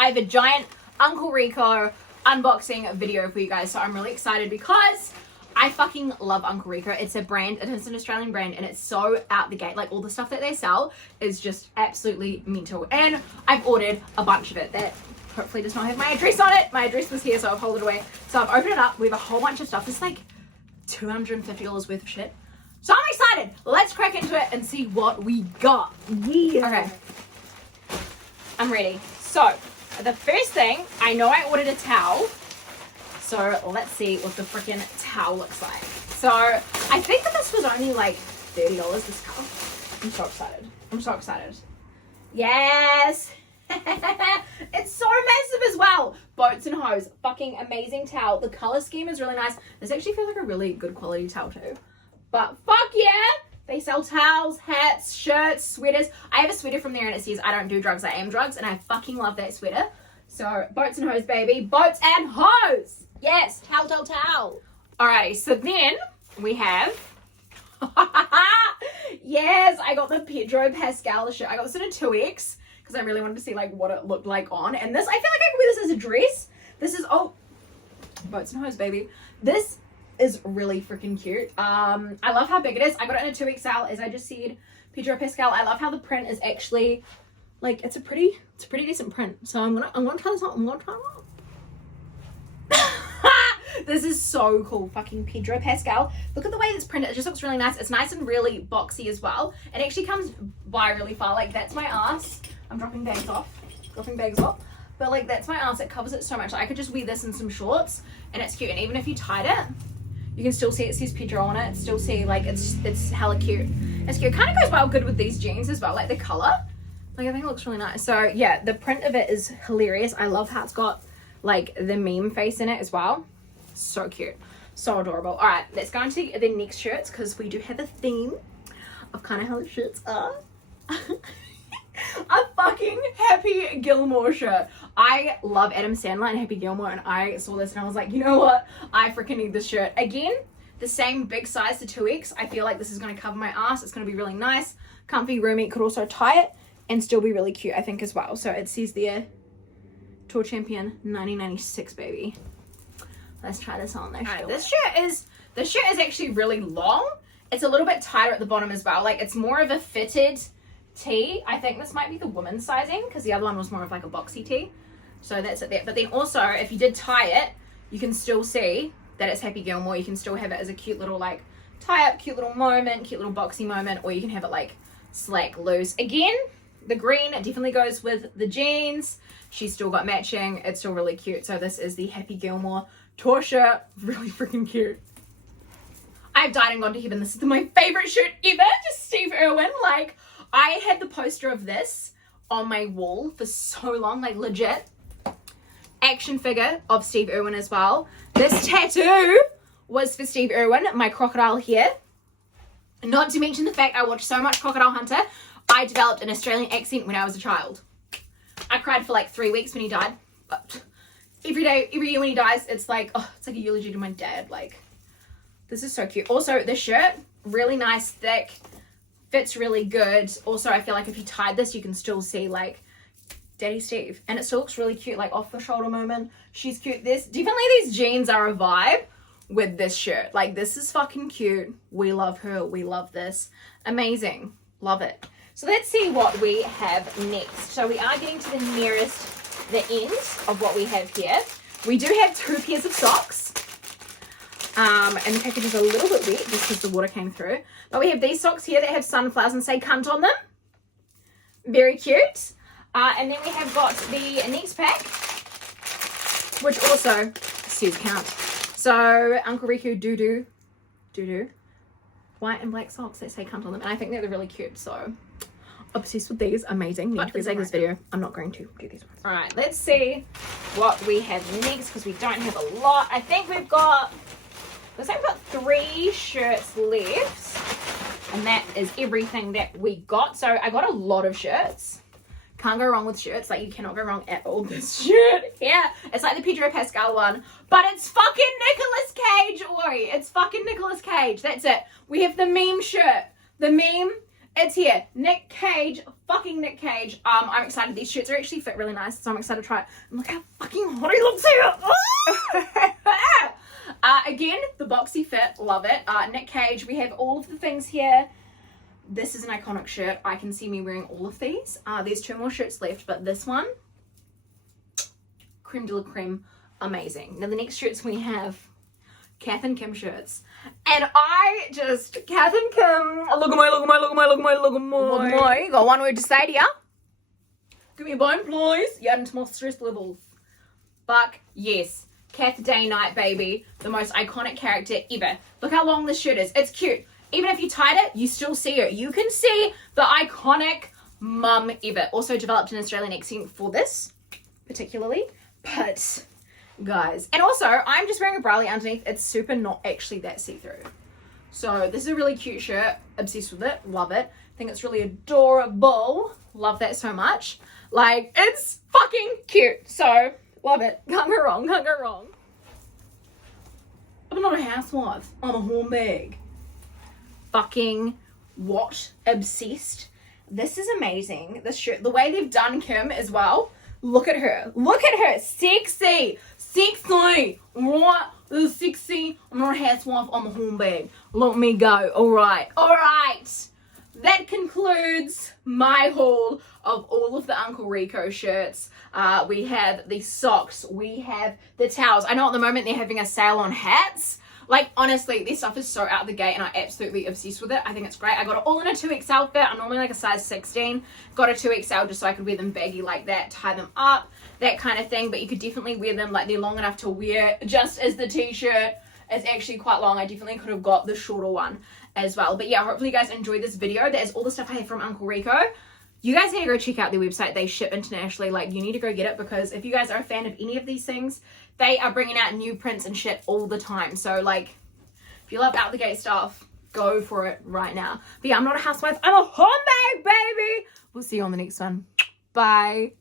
I have a giant Uncle Reco unboxing video for you guys. So I'm really excited because I fucking love Uncle Reco. It's a brand, it is an Australian brand, and it's so out the gate. Like, all the stuff that they sell is just absolutely mental. And I've ordered a bunch of it that hopefully does not have my address on it. My address was here, so I've held it away. So I've opened it up. We have a whole bunch of stuff. It's like $250 worth of shit. So I'm excited. Let's crack into it and see what we got. Yeah. Okay. I'm ready. So the first thing, I know I ordered a towel. So let's see what the freaking towel looks like. So I think that this was only like $30 this towel. I'm so excited. I'm so excited. Yes. It's so massive as well. Boats and hose. Fucking amazing towel. The color scheme is really nice. This actually feels like a really good quality towel too. But fuck yeah. They sell towels, hats, shirts, sweaters. I have a sweater from there and it says, I don't do drugs, I am drugs. And I fucking love that sweater. So boats and hose, baby. Boats and hose. Yes, towel, towel, towel. Alrighty, so then we have, yes, I got the Pedro Pascal shirt. I got this in a 2X because I really wanted to see like what it looked like on. And this, I feel like I can wear this as a dress. This is, oh, boats and hose, baby. This is really freaking cute. I love how big it is. I got it in a 2XL, as I just said. Pedro Pascal. I love how the print is actually, like, it's a pretty decent print. So I'm gonna try this on. I'm gonna try it on. This is so cool. Fucking Pedro Pascal. Look at the way it's printed. It just looks really nice. It's nice and really boxy as well. It actually comes by really far. Like, that's my ass. I'm dropping bags off. But like, that's my ass. It covers it so much. Like, I could just wear this in some shorts and it's cute. And even if you tied it, you can still see it says Pedro on it. Still see, like, it's hella cute. It's cute. It kind of goes well good with these jeans as well. Like, the color. Like, I think it looks really nice. So yeah, the print of it is hilarious. I love how it's got like the meme face in it as well. So cute, so adorable. All right, let's go into the next shirts because we do have a theme of kind of how the shirts are. A fucking Happy Gilmore shirt. I love Adam Sandler and Happy Gilmore, and I saw this and I was like, you know what, I freaking need this shirt. Again, the same big size, the 2X. I feel like this is going to cover my ass. It's going to be really nice, comfy, roomy. Could also tie it and still be really cute, I think, as well. So it says there, Tour Champion 1996, baby. Let's try this on. Right, this shirt is actually really long. It's a little bit tighter at the bottom as well. Like, it's more of a fitted tee. I think this might be the women's sizing because the other one was more of like a boxy tee. So that's it there. But then also, if you did tie it, you can still see that it's Happy Gilmore. You can still have it as a cute little like tie up, cute little moment, cute little boxy moment, or you can have it like slack loose. Again, the green definitely goes with the jeans. She's still got matching. It's still really cute. So this is the Happy Gilmore tour shirt. Really freaking cute. I've died and gone to heaven. This is my favorite shirt ever. Just Steve Irwin. Like, I had the poster of this on my wall for so long. Like, legit. Action figure of Steve Irwin as well. This tattoo was for Steve Irwin. My crocodile here. Not to mention the fact I watched so much Crocodile Hunter. I developed an Australian accent when I was a child. I cried for like 3 weeks when he died. But every year when he dies, it's like, oh, it's like a eulogy to my dad. Like, this is so cute. Also, the shirt, really nice, thick, fits really good. Also, I feel like if you tied this, you can still see like Daddy Steve. And it still looks really cute, like off the shoulder moment. She's cute. Definitely these jeans are a vibe with this shirt. Like, this is fucking cute. We love her. We love this. Amazing. Love it. So let's see what we have next. So we are getting to the end of what we have here. We do have 2 pairs of socks. And the package is a little bit wet just because the water came through. But we have these socks here that have sunflowers and say cunt on them. Very cute. And then we have got the next pack, which also says cunt. So Uncle Reco doo-doo, white and black socks that say cunt on them. And I think they're really cute, so obsessed with these. Amazing. But for the sake of this video, I'm not going to do these ones. All right, let's see what we have next because we don't have a lot. I think we've got 3 shirts left, and that is everything that we got. So I got a lot of shirts. Can't go wrong with shirts. Like, you cannot go wrong at all. This shirt, yeah, it's like the Pedro Pascal one, but it's fucking Nicolas Cage, Ori. It's fucking Nicolas Cage. That's it. We have the meme shirt. The meme It's here. Nick Cage, fucking Nick Cage. I'm excited. These shirts are actually fit really nice, so I'm excited to try it. And look how fucking hot he looks here. Again, the boxy fit, love it. Nick Cage, we have all of the things here. This is an iconic shirt. I can see me wearing all of these. There's 2 more shirts left, but this one, creme de la creme, amazing. Now the next shirts we have Kath and Kim shirts. And Kath and Kim, look at my. Got one word to say to ya. Give me a bone, please. You add into more stress levels. Fuck yes. Kath Day Night, baby. The most iconic character ever. Look how long this shirt is. It's cute. Even if you tied it, you still see it. You can see the iconic mum ever. Also developed an Australian accent for this, particularly. But, guys. And also, I'm just wearing a bralette underneath. It's super not actually that see-through. So, this is a really cute shirt. Obsessed with it. Love it. Think it's really adorable. Love that so much. Like, it's fucking cute. So, love it. Can't go wrong. Can't go wrong. I'm not a housewife. I'm a hornbag. Fucking what? Obsessed. This is amazing. This shirt. The way they've done Kim as well. Look at her. Look at her. Sexy. Sexy. Right. This is sexy. I'm not a housewife. I'm a hornbag. Let me go. Alright. Alright. That concludes my haul of all of the Uncle Reco shirts. We have the socks. We have the towels. I know at the moment they're having a sale on hats. Like, honestly, this stuff is so out the gate and I'm absolutely obsessed with it. I think it's great. I got it all in a 2XL fit. I'm normally like a size 16. Got a 2XL just so I could wear them baggy like that, tie them up, that kind of thing. But you could definitely wear them like they're long enough to wear just as the t-shirt. It's actually quite long. I definitely could have got the shorter one as well. But yeah, hopefully you guys enjoyed this video. That is all the stuff I have from Uncle Reco. You guys need to go check out their website. They ship internationally. Like, you need to go get it because if you guys are a fan of any of these things, they are bringing out new prints and shit all the time. So, like, if you love out the gate stuff, go for it right now. But yeah, I'm not a housewife. I'm a homebag, baby. We'll see you on the next one. Bye.